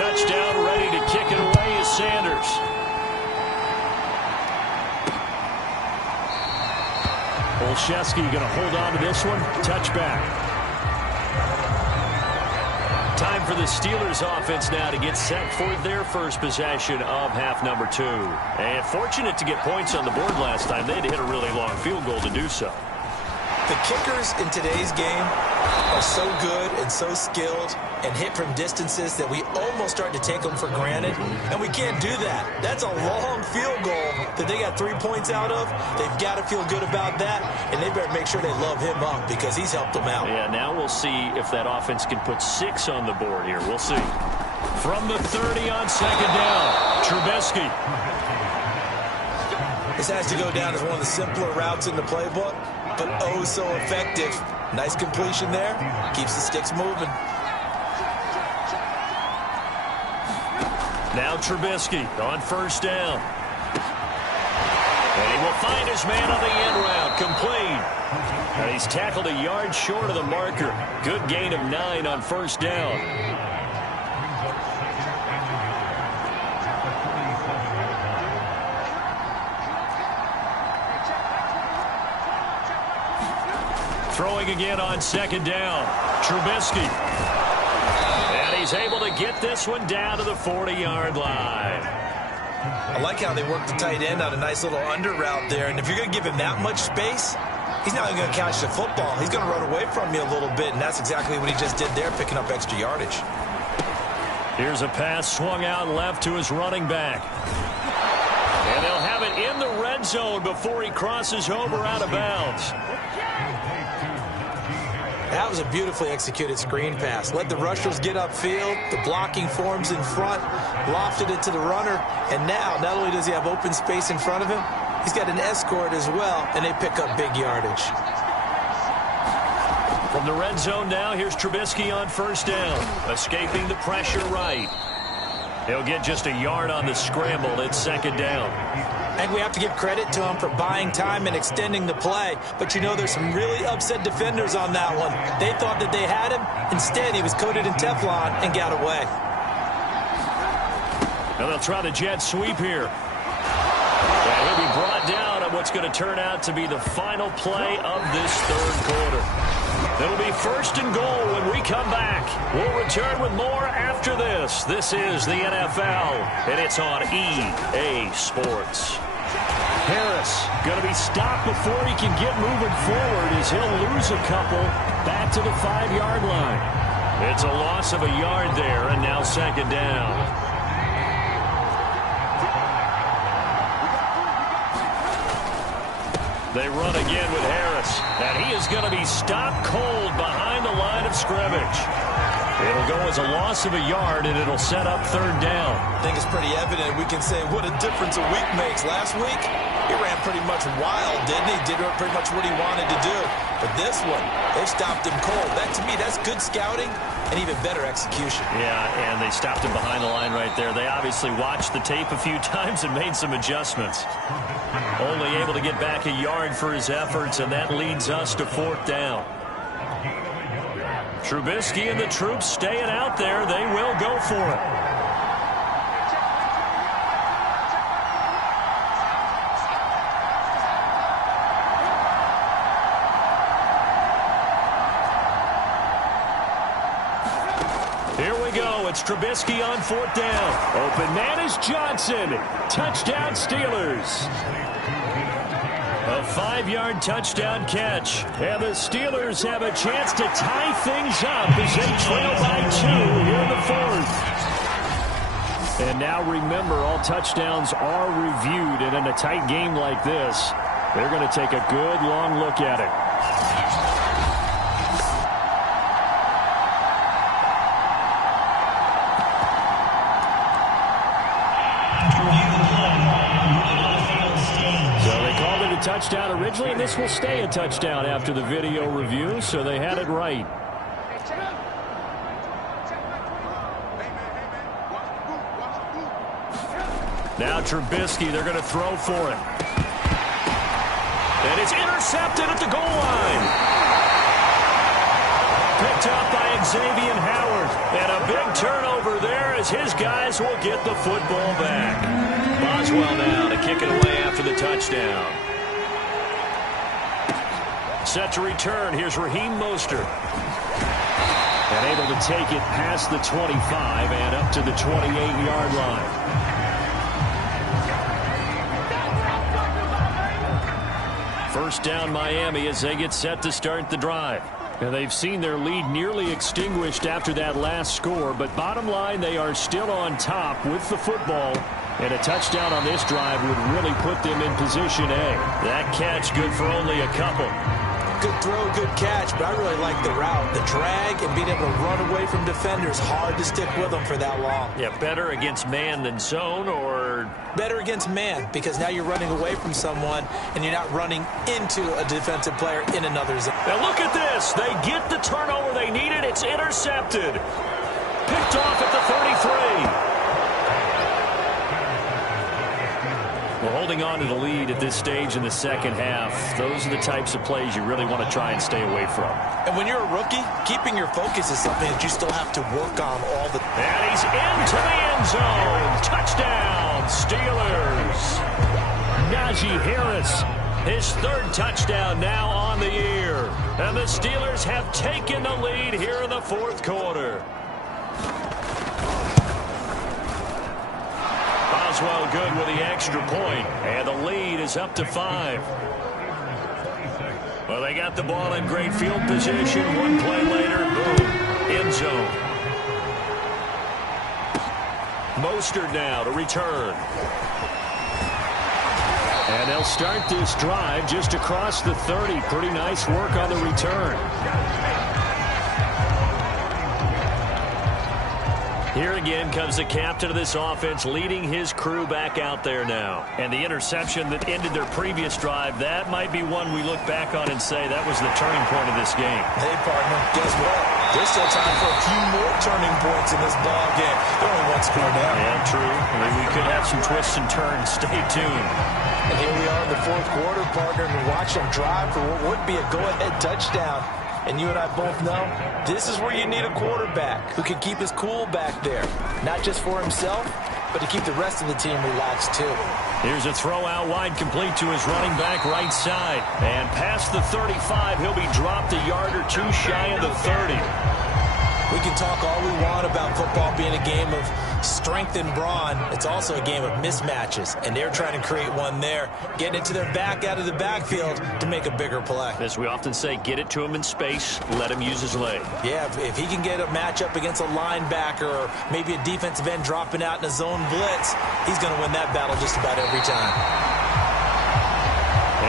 touchdown, ready to kick it away is Sanders. Olszewski going to hold on to this one. Touchback. Time for the Steelers offense now to get set for their first possession of half number 2. And fortunate to get points on the board last time. They had to hit a really long field goal to do so. The kickers in today's game are so good and so skilled and hit from distances that we almost start to take them for granted, and we can't do that. That's a long field goal that they got 3 points out of. They've got to feel good about that, and they better make sure they love him up because he's helped them out. Yeah, now we'll see if that offense can put 6 on the board here. We'll see. From the 30 on second down, Trubisky. This has to go down as one of the simpler routes in the playbook, but oh so effective. Nice completion there. Keeps the sticks moving. Now Trubisky on first down. And he will find his man on the end round. Complete. And he's tackled a yard short of the marker. Good gain of 9 on first down. Throwing again on second down. Trubisky. And he's able to get this one down to the 40-yard line. I like how they work the tight end on a nice little under route there. And if you're going to give him that much space, he's not going to catch the football. He's going to run away from you a little bit, and that's exactly what he just did there, picking up extra yardage. Here's a pass swung out left to his running back. And they'll have it in the red zone before he crosses over out of bounds. That was a beautifully executed screen pass. Let the rushers get upfield. The blocking forms in front. Lofted it to the runner. And now, not only does he have open space in front of him, he's got an escort as well, and they pick up big yardage. From the red zone now, here's Trubisky on first down. Escaping the pressure right. He'll get just a yard on the scramble. It's second down. And we have to give credit to him for buying time and extending the play. But, you know, there's some really upset defenders on that one. They thought that they had him. Instead, he was coated in Teflon and got away. And they'll try the jet sweep here. And he'll be brought down on what's going to turn out to be the final play of this third quarter. It'll be first and goal when we come back. We'll return with more after this. This is the NFL, and it's on EA Sports. Harris going to be stopped before he can get moving forward as he'll lose a couple back to the 5-yard line. It's a loss of a yard there, and now second down. They run again with Harris, and he is going to be stopped cold behind the line of scrimmage. It'll go as a loss of a yard, and it'll set up third down. I think it's pretty evident. We can say what a difference a week makes. Last week, he ran pretty much wild, didn't he? Did pretty much what he wanted to do. But this one, they stopped him cold. That, to me, that's good scouting and even better execution. Yeah, and they stopped him behind the line right there. They obviously watched the tape a few times and made some adjustments. Only able to get back a yard for his efforts, and that leads us to fourth down. Trubisky and the troops staying out there. They will go for it. Here we go. It's Trubisky on fourth down. Open man is Johnson. Touchdown Steelers. A 5-yard touchdown catch. And the Steelers have a chance to tie things up as they trail by 2 here in the fourth. And now remember, all touchdowns are reviewed. And in a tight game like this, they're going to take a good long look at it. Touchdown originally, and this will stay a touchdown after the video review, so they had it right. Now Trubisky, they're going to throw for it. And it's intercepted at the goal line. Picked up by Xavier Howard. And a big turnover there as his guys will get the football back. Boswell now to kick it away after the touchdown. Set to return. Here's Raheem Mostert. And able to take it past the 25 and up to the 28-yard line. First down Miami as they get set to start the drive. And they've seen their lead nearly extinguished after that last score, but bottom line, they are still on top with the football. And a touchdown on this drive would really put them in position A. That catch good for only a couple. Good throw, good catch, but I really like the route. The drag and being able to run away from defenders, hard to stick with them for that long. Yeah, better against man than zone, or? Better against man, because now you're running away from someone and you're not running into a defensive player in another zone. Now look at this. They get the turnover they needed. It's intercepted. Picked off at the 33. Well, holding on to the lead at this stage in the second half, those are the types of plays you really want to try and stay away from. And when you're a rookie, keeping your focus is something that you still have to work on all the time. And he's into the end zone. Touchdown, Steelers. Najee Harris, his third touchdown now on the year. And the Steelers have taken the lead here in the fourth quarter. Boswell good with the extra point, and the lead is up to 5. Well, they got the ball in great field position. One play later, boom, end zone. Mostert now to return. And they'll start this drive just across the 30. Pretty nice work on the return. Here again comes the captain of this offense, leading his crew back out there now. And the interception that ended their previous drive, that might be one we look back on and say that was the turning point of this game. Hey, partner, guess what? There's still time for a few more turning points in this ball game. They're only one score down. Yeah, true. I mean, we could have some twists and turns. Stay tuned. And here we are in the fourth quarter, partner, and watch them drive for what would be a go-ahead touchdown. And you and I both know this is where you need a quarterback who can keep his cool back there. Not just for himself, but to keep the rest of the team relaxed too. Here's a throw out wide complete to his running back right side. And past the 35, he'll be dropped a yard or two shy of the 30. We can talk all we want about football being a game of strength and brawn. It's also a game of mismatches, and they're trying to create one there, getting it to their back out of the backfield to make a bigger play. As we often say, get it to him in space, let him use his leg. Yeah, if he can get a matchup against a linebacker or maybe a defensive end dropping out in a zone blitz, he's going to win that battle just about every time.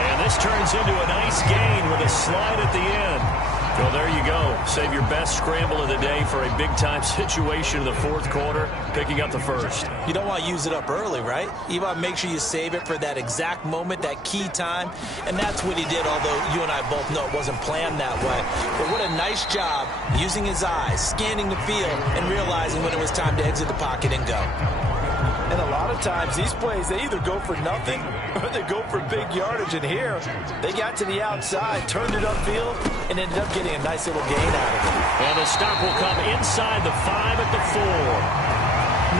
And this turns into a nice gain with a slide at the end. Well, there you go. Save your best scramble of the day for a big-time situation in the fourth quarter, picking up the first. You don't want to use it up early, right? You want to make sure you save it for that exact moment, that key time, and that's what he did, although you and I both know it wasn't planned that way. But what a nice job using his eyes, scanning the field, and realizing when it was time to exit the pocket and go. And a lot of times, these plays, they either go for nothing or they go for big yardage. And here, they got to the outside, turned it upfield, and ended up getting a nice little gain out of it. And the stop will come inside the 5 at the 4.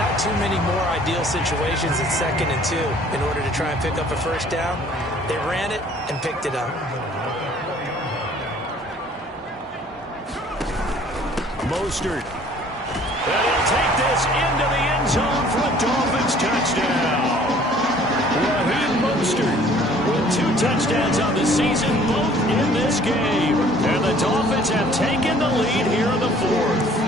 Not too many more ideal situations at 2nd and 2 in order to try and pick up a first down. They ran it and picked it up. Mostert. And he'll take this into the end zone for a Dolphins touchdown. Raheem Mostert with 2 touchdowns on the season, both in this game. And the Dolphins have taken the lead here in the fourth.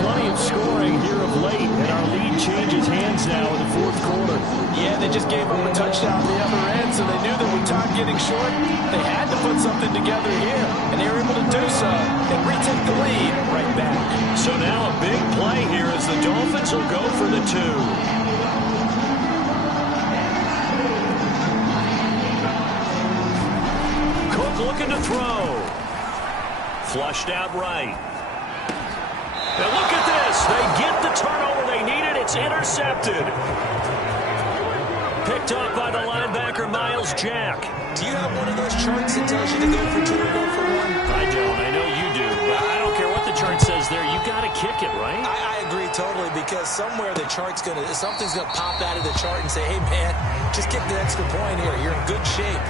Plenty of scoring here of late, and our lead changes hands now in the fourth quarter. Yeah, they just gave up a touchdown on the other end, so they knew that with time getting short, they had to put something together here, and they were able to do so and retake the lead right back. So now a big play here as the Dolphins will go for the 2. Cook looking to throw. Flushed out right. Now look at this. They get the turnover they needed. It's intercepted. Picked up by the linebacker, Miles Jack. Do you have one of those charts that tells you to go for 2 or go for 1? I don't. I know you do. chart says there, you got to kick it, right? I agree totally, because somewhere the chart's something's gonna pop out of the chart and say, hey man, just kick the extra point here. You're in good shape.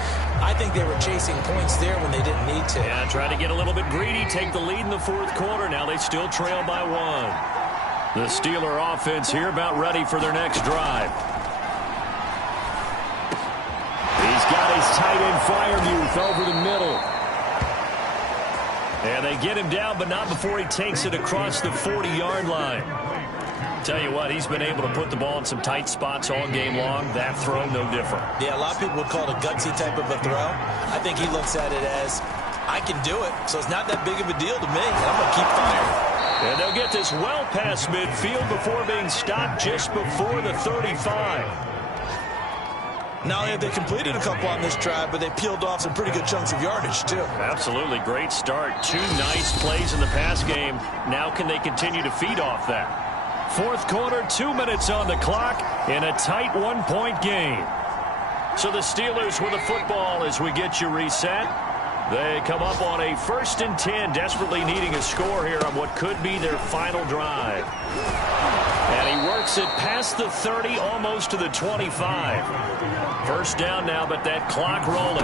I think they were chasing points there when they didn't need to. Yeah, trying to get a little bit greedy, take the lead in the fourth quarter. Now they still trail by 1. The Steeler offense here about ready for their next drive. He's got his tight end Freiermuth over the middle. And they get him down, but not before he takes it across the 40-yard line. Tell you what, he's been able to put the ball in some tight spots all game long. That throw, no different. Yeah, a lot of people would call it a gutsy type of a throw. I think he looks at it as, I can do it, so it's not that big of a deal to me. I'm going to keep firing. And they'll get this well past midfield before being stopped just before the 35. Not only have they completed a couple on this drive, but they peeled off some pretty good chunks of yardage, too. Absolutely. Great start. 2 nice plays in the pass game. Now can they continue to feed off that? Fourth quarter, 2 minutes on the clock in a tight 1-point game. So the Steelers with the football as we get you reset. They come up on a 1st and 10, desperately needing a score here on what could be their final drive. And he works it past the 30, almost to the 25. First down now, but that clock rolling.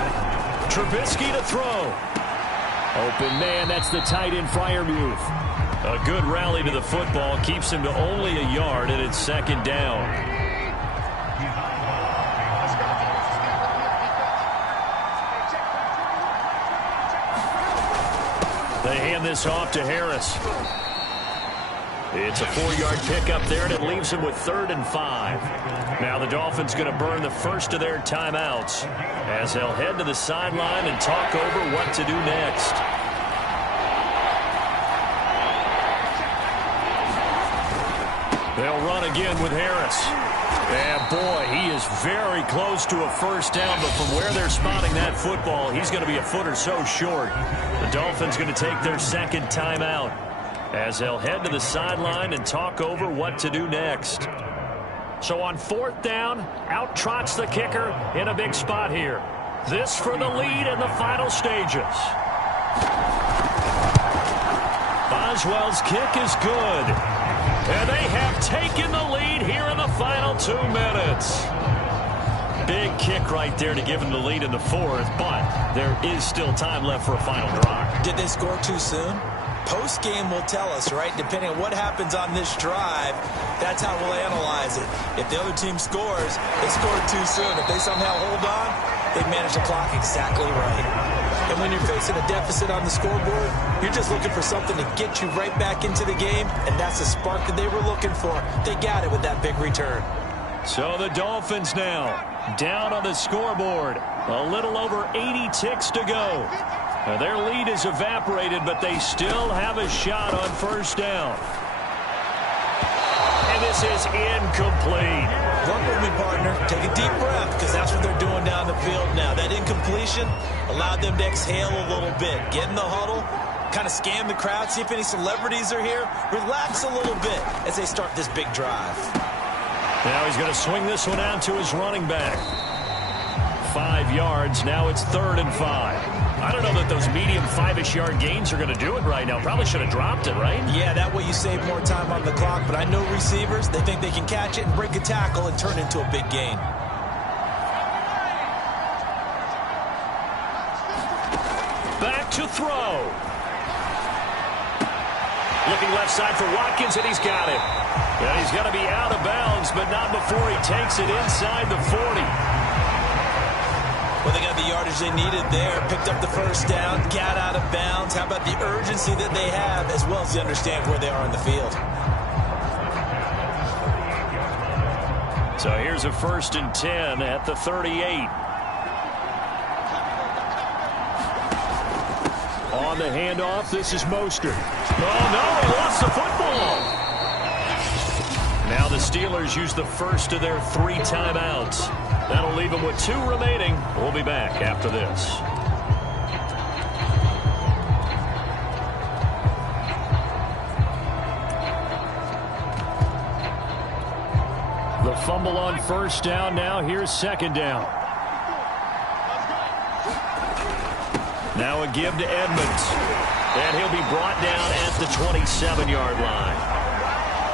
Trubisky to throw. Open man, that's the tight end Freiermuth. A good rally to the football, keeps him to only a yard, and it's 2nd down. They hand this off to Harris. It's a 4-yard pickup there, and it leaves him with 3rd and 5. Now the Dolphins going to burn the first of their timeouts as they'll head to the sideline and talk over what to do next. They'll run again with Harris. And boy, he is very close to a first down, but from where they're spotting that football, he's going to be a foot or so short. The Dolphins going to take their 2nd timeout as they'll head to the sideline and talk over what to do next. So on 4th down, out trots the kicker in a big spot here. This for the lead in the final stages. Boswell's kick is good. And they have taken the lead here in the final 2 minutes. Big kick right there to give them the lead in the 4th, but there is still time left for a final drive. Did they score too soon? Post-game will tell us, right? Depending on what happens on this drive, that's how we'll analyze it. If the other team scores, they scored too soon. If they somehow hold on, they manage the clock exactly right. And when you're facing a deficit on the scoreboard, you're just looking for something to get you right back into the game, and that's the spark that they were looking for. They got it with that big return. So the Dolphins now down on the scoreboard. A little over 80 ticks to go. Their lead is evaporated, but they still have a shot on first down. And this is incomplete. Run with me, partner. Take a deep breath, because that's what they're doing down the field now. That incompletion allowed them to exhale a little bit. Get in the huddle, kind of scan the crowd, see if any celebrities are here. Relax a little bit as they start this big drive. Now he's going to swing this one out to his running back. 5 yards. Now it's 3rd and 5. I don't know that those medium 5-ish yard gains are going to do it right now. Probably should have dropped it, right? Yeah, that way you save more time on the clock. But I know receivers, they think they can catch it and break a tackle and turn it into a big gain. Back to throw. Looking left side for Watkins, and he's got it. And he's going to be out of bounds, but not before he takes it inside the 40. Well, they got the yardage they needed there. Picked up the first down, got out of bounds. How about the urgency that they have, as well as they understand where they are in the field? So here's a 1st and 10 at the 38. On the handoff, this is Mostert. Oh, no, he lost the football. Now the Steelers use the first of their 3 timeouts. That'll leave them with 2 remaining. We'll be back after this. The fumble on first down now. Here's 2nd down. Now a give to Edmonds. And he'll be brought down at the 27-yard line.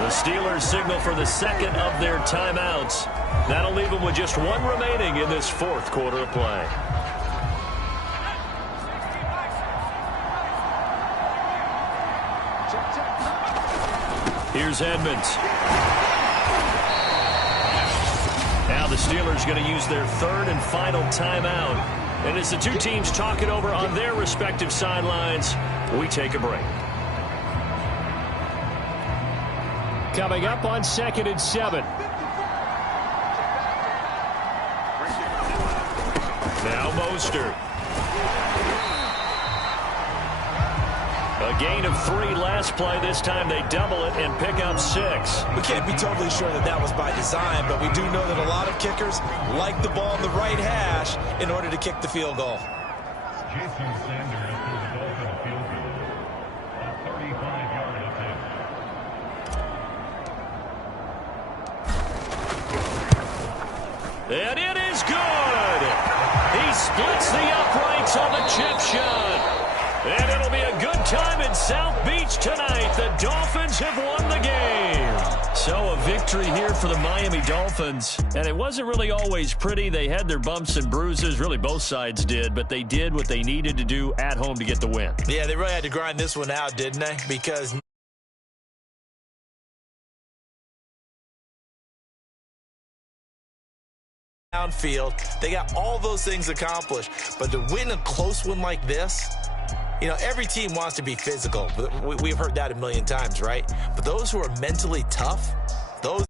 The Steelers signal for the second of their timeouts. That'll leave them with just one remaining in this fourth quarter of play. Here's Edmonds. Now the Steelers going to use their third and final timeout. And as the two teams talk it over on their respective sidelines, we take a break. Coming up on 2nd and 7. Now Mostert. A gain of 3 last play. This time they double it and pick up 6. We can't be totally sure that that was by design, but we do know that a lot of kickers like the ball in the right hash in order to kick the field goal. And it is good. He splits the uprights on the chip shot. And it'll be a good time in South Beach tonight. The Dolphins have won the game. So a victory here for the Miami Dolphins. And it wasn't really always pretty. They had their bumps and bruises. Really, both sides did. But they did what they needed to do at home to get the win. Yeah, they really had to grind this one out, didn't they? Because downfield, they got all those things accomplished. But to win a close one like this, you know, every team wants to be physical. We've heard that a million times, right? But those who are mentally tough, those